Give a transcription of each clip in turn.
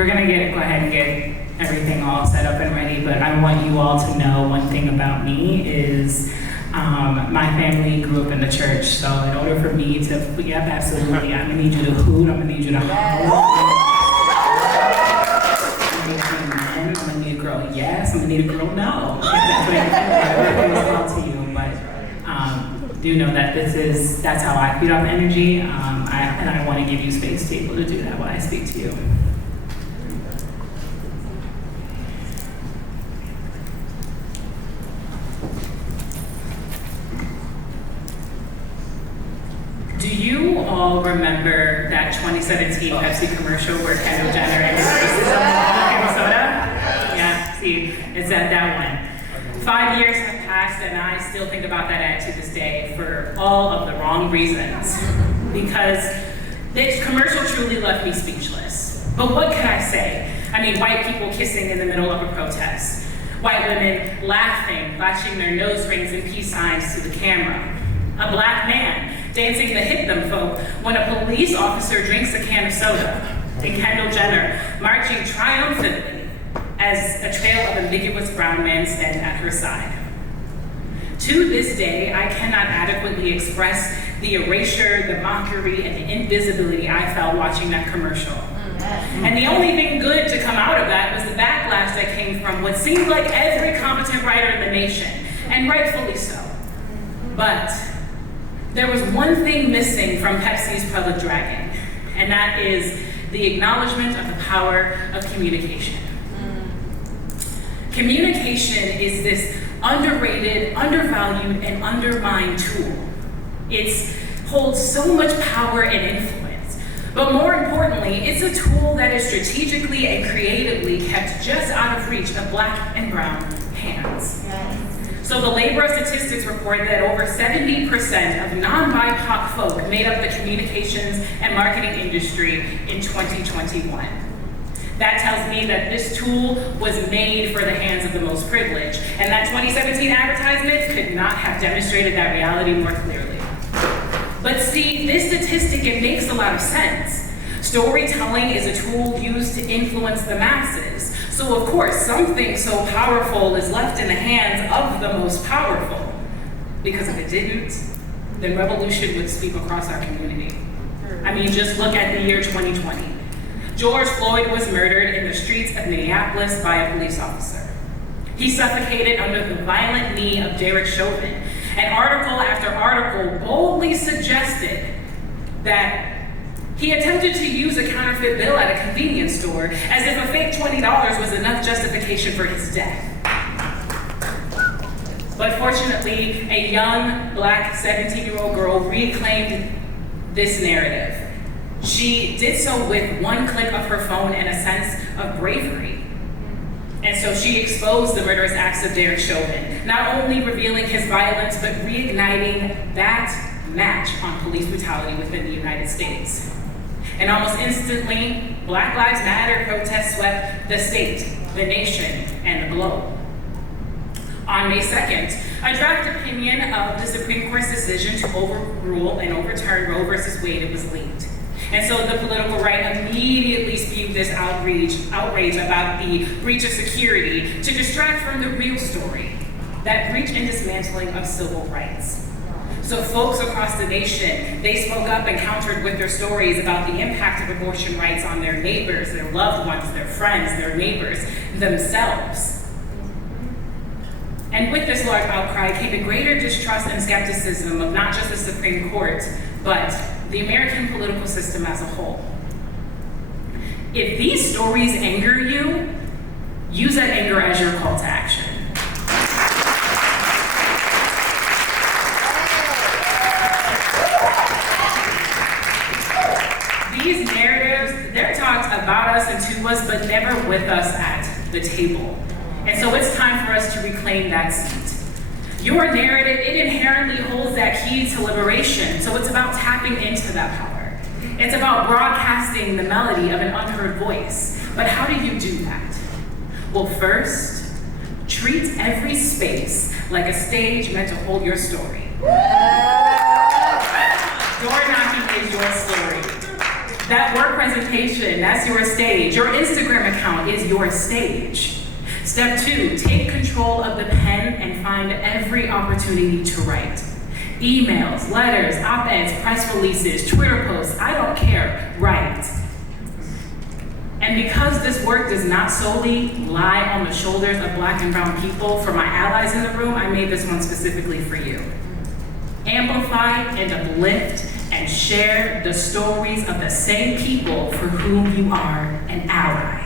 We're gonna go ahead and get everything all set up and ready, but I want you all to know one thing about me is my family grew up in the church, so in order for me to, yep, absolutely, I'm gonna need you to hoot, I'm gonna need you to holler. I'm gonna need a girl yes, I'm gonna need a girl no. If that's what you're to you, but do know that that's how I feed off energy, and I want to give you space to be able to do that when I speak to you. Do you all remember that 2017 Pepsi commercial where Kendall Jenner introduces a soda? Yeah, see, it's that one. 5 years have passed and I still think about that ad to this day for all of the wrong reasons. Because this commercial truly left me speechless. But what could I say? I mean, white people kissing in the middle of a protest. White women laughing, flashing their nose rings and peace signs to the camera. A black man dancing the hit them folk when a police officer drinks a can of soda. And Kendall Jenner marching triumphantly as a trail of ambiguous brown men stand at her side. To this day, I cannot adequately express the erasure, the mockery, and the invisibility I felt watching that commercial. And the only thing good to come out of that was the backlash that came from what seemed like every competent writer in the nation, and rightfully so. But there was one thing missing from Pepsi's public dragging, and that is the acknowledgement of the power of communication. Communication is this underrated, undervalued, and undermined tool. It holds so much power and influence. But more importantly, it's a tool that is strategically and creatively kept just out of reach of black and brown hands. So the labor statistics report that over 70% of non-BIPOC folk made up the communications and marketing industry in 2021. That tells me that this tool was made for the hands of the most privileged, and that 2017 advertisement could not have demonstrated that reality more clearly. But see, this statistic, it makes a lot of sense. Storytelling is a tool used to influence the masses. So of course, something so powerful is left in the hands of the most powerful. Because if it didn't, then revolution would sweep across our community. I mean, just look at the year 2020. George Floyd was murdered in the streets of Minneapolis by a police officer. He suffocated under the violent knee of Derek Chauvin. And article after article boldly suggested that he attempted to use a counterfeit bill at a convenience store as if a fake $20 was enough justification for his death. But fortunately, a young black 17-year-old girl reclaimed this narrative. She did so with one click of her phone and a sense of bravery. And so she exposed the murderous acts of Derek Chauvin, not only revealing his violence, but reigniting that match on police brutality within the United States. And almost instantly, Black Lives Matter protests swept the state, the nation, and the globe. On May 2nd, a draft opinion of the Supreme Court's decision to overrule and overturn Roe versus Wade was leaked. And so the political right immediately spewed this outrage about the breach of security to distract from the real story, that breach and dismantling of civil rights. So folks across the nation, they spoke up and countered with their stories about the impact of abortion rights on their neighbors, their loved ones, their friends, their neighbors, themselves. And with this large outcry came a greater distrust and skepticism of not just the Supreme Court, but the American political system as a whole. If these stories anger you, use that anger as your call to action. These narratives, they're talked about us and to us, but never with us at the table. And so it's time for us to reclaim that seat. Your narrative, it inherently holds that key to liberation, so it's about tapping into that power. It's about broadcasting the melody of an unheard voice. But how do you do that? Well, first, treat every space like a stage meant to hold your story. Door knocking is your story. That work presentation, that's your stage. Your Instagram account is your stage. Step 2, take control of the pen and find every opportunity to write. Emails, letters, op-eds, press releases, Twitter posts, I don't care, write. And because this work does not solely lie on the shoulders of Black and brown people, for my allies in the room, I made this one specifically for you. Amplify and uplift and share the stories of the same people for whom you are an ally.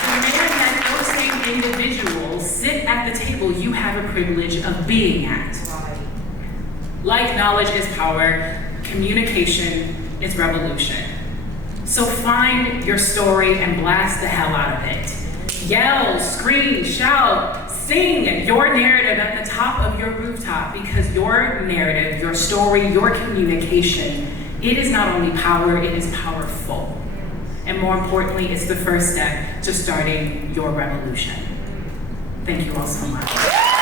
Demand that those same individuals sit at the table you have a privilege of being at. Like knowledge is power, communication is revolution. So find your story and blast the hell out of it. Yell, scream, shout, sing your narrative at the top of your rooftop, because your narrative, your story, your communication, it is not only power, it is powerful. And more importantly, it's the first step to starting your revolution. Thank you all so much.